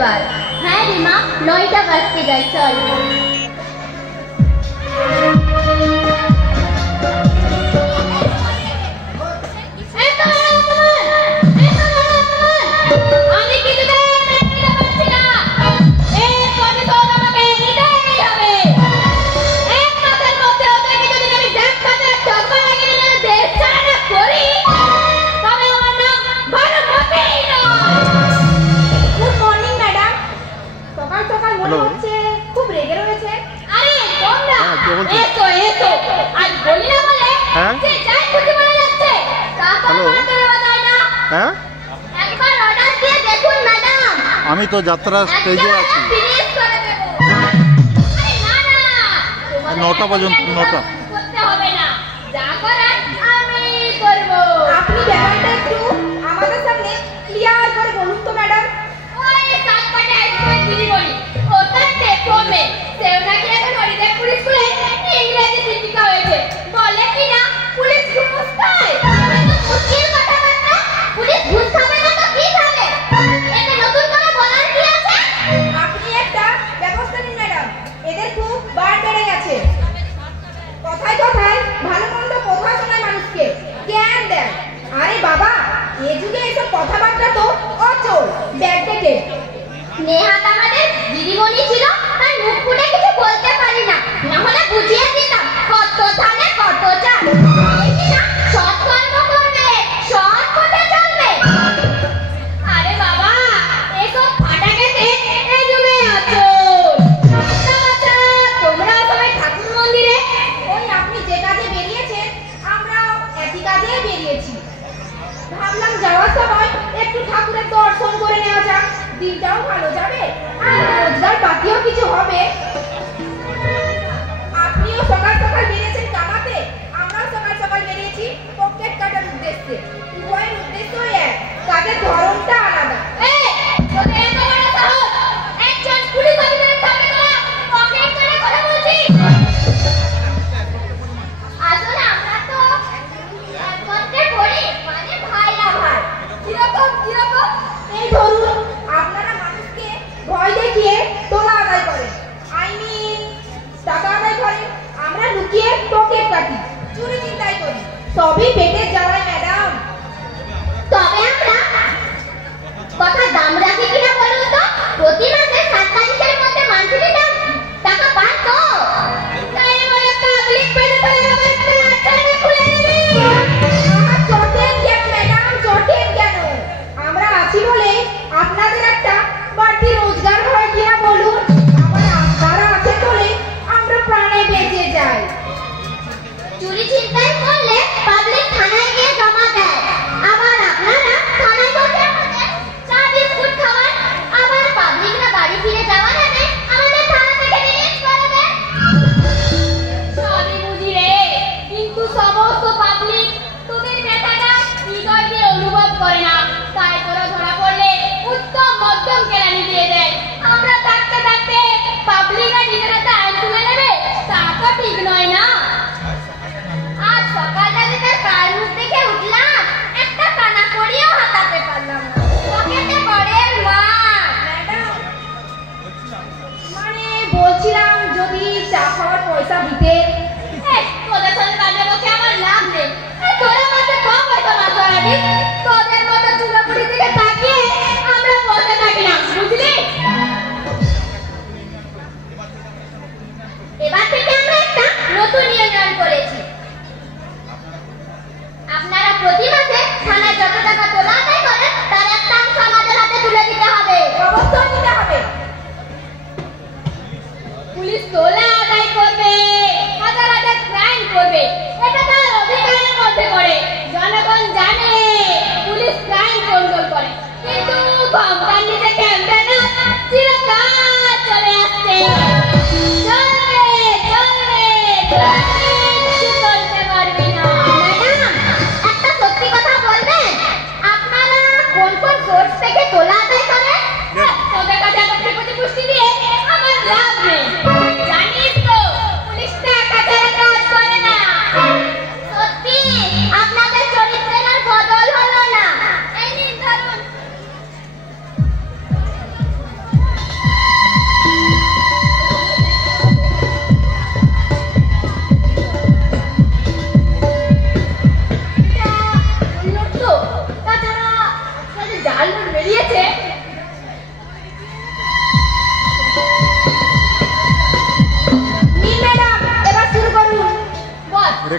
এবার। হ্যাঁ রে মা, 9টা বাজতে যায়, চল। আমি তো যাত্রা স্টেজে আছি, 9টা পর্যন্ত। 9টা আপনি ব্যাপারটা একটু আমাদের সামনে ক্লিয়ার করে বলুন তো ম্যাডাম। ওই সাতপাটে আইসক্রিম দিদি বলি, ওটা দেখো মে সেওনাকে এখন হরিদেব পুলিশ স্কুলে ইংরেজি শিক্ষিকা হয়েছে, বলে কি না পুলিশ ঘুষ খায়। মুশকিল কথা বলতে, পুলিশ ঘুষ খাবে না তো কি খাবে? এতে নতুন করে বলার কি আছে? আপনি একটা ব্যবস্থা নিন ম্যাডাম, এদের খুব বার বেড়ে গেছে। কথায় কথায় ভালো মন্দ কথা শোনায় মানুষকে, জ্ঞান দেয়। আরে বাবা, এ যুগে এসব কথাবার্তা তো অচল, ব্যাকডেটেড। নেহাত আমাদের দিদিমণি ছিল, তাই মুখ ফুটে কিছু বলতে পারি না, না হলে বুঝিয়ে দিতাম কত ধানে কত চাল। সৎ কর্ম করবে, সৎ পথে চলবে। আরে বাবা, এসব ফাটা গেছে এ যুগে অচল। আচ্ছা, তোমরা সবাই ঠাকুর মন্দিরে? ওই আপনি যে কাজে বেরিয়েছেন, আমরাও একই কাজে বেরিয়েছি। ভাবলাম যাওয়ার সময় একটু ঠাকুরের দর্শন করে নেওয়া যাক, দিনটাও ভালো যাবে আর রোজগার পাতিও কিছু হবে। আপনিও সকাল সকাল বেরিয়েছেন কামাতে, আমরাও সকাল সকাল বেরিয়েছি পকেট কাটার উদ্দেশ্যে। উভয়ের উদ্দেশ্যই এক, কাজের ধরনটা আলাদা। তোদের এত বড় সাহস, একজন পুলিশ অফিসারের সামনে তোরা পকেট করে কথা বলছিস? আসলে আমরা তো একত্রে পড়ি, মানে ভাইরা ভাই। কিরকম কিরকম? এই ধরুন, আপনারা মানুষকে ভয় দেখিয়ে তোলা আদায় করেন, টাকা আদায় করেন। আমরা লুকিয়ে পকেট কাটি, চুরি চিন্তাই করি, সবই পেটের জ্বালায় ম্যাডাম। তবে আমরা কথা দাম রাখি কিনা বলুন তো? প্রতি মাসে 7 তারিখের মধ্যে মান্থলি টাকা পান তো? তাই বলে পাবলিক পেপারে আবার টাকা খুলে দিবি? চটেন কেন ম্যাডাম, চটেন কেন? আমরা আছি বলে আপনাদের একটা বাড়তি রোজগার হয় কিনা বলুন। আবার আপনারা আছেন বলে আমরা প্রাণে বেঁচে যাই। চুরি চিন্তায় করলে পাবলিক থানায় গিয়ে জমা দেয়, আবার আপনারা থানায় বসে আমাদের চা বিস্কুট খাওয়ান, আবার পাবলিকরা বাড়ি ফিরে যাওয়ার আগে আমাদের থানা থেকে রিলিজ করে দেন। সবই বুঝি রে,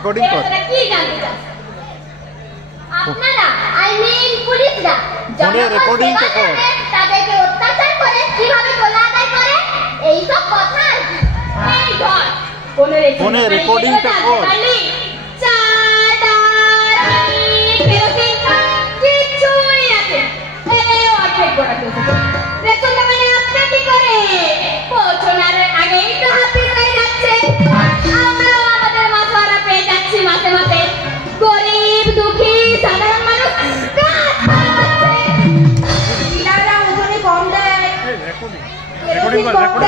রেকর্ডিং কর। তোরা কি জানতে চাস? আপনারা আই মিন পুলিশরা ফোনে রেকর্ডিং তো কর। তাদেরকে অত্যাচার করে কিভাবে গোলা আদায় করে এইসব কথা আর কি। এই ধর ফোনে রেকর্ডিংটা কর। কিছুই আছে অর্ধেক গোটা রেশনটা মানে আপনি কি করে পৌঁছানোর আগেই তো হাফিজ হয়ে যাচ্ছে। আমরাও আমাদের মাথা পেয়ে যাচ্ছি মাঝে মাঝে। গরিব দুঃখী সাধারণ মানুষ ডিলাররা ওজনে কম দেয়।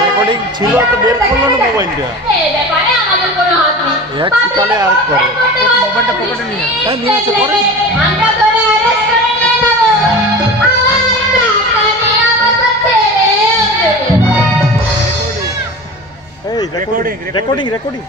রেকর্ডিং ছিল তো বের করলো না মোবাইলটা। এই ব্যাপারে আমাদের কোনো হাত নেই। এক সকালে আর করে মোবাইলটা পকেটে নিয়ে হ্যাঁ নিয়ে আসে পরে আমরা ধরে অ্যারেস্ট করে নিয়ে যাব। আমার টাকা নিয়ে আমাদের ছেড়ে এই রেকর্ডিং রেকর্ডিং রেকর্ডিং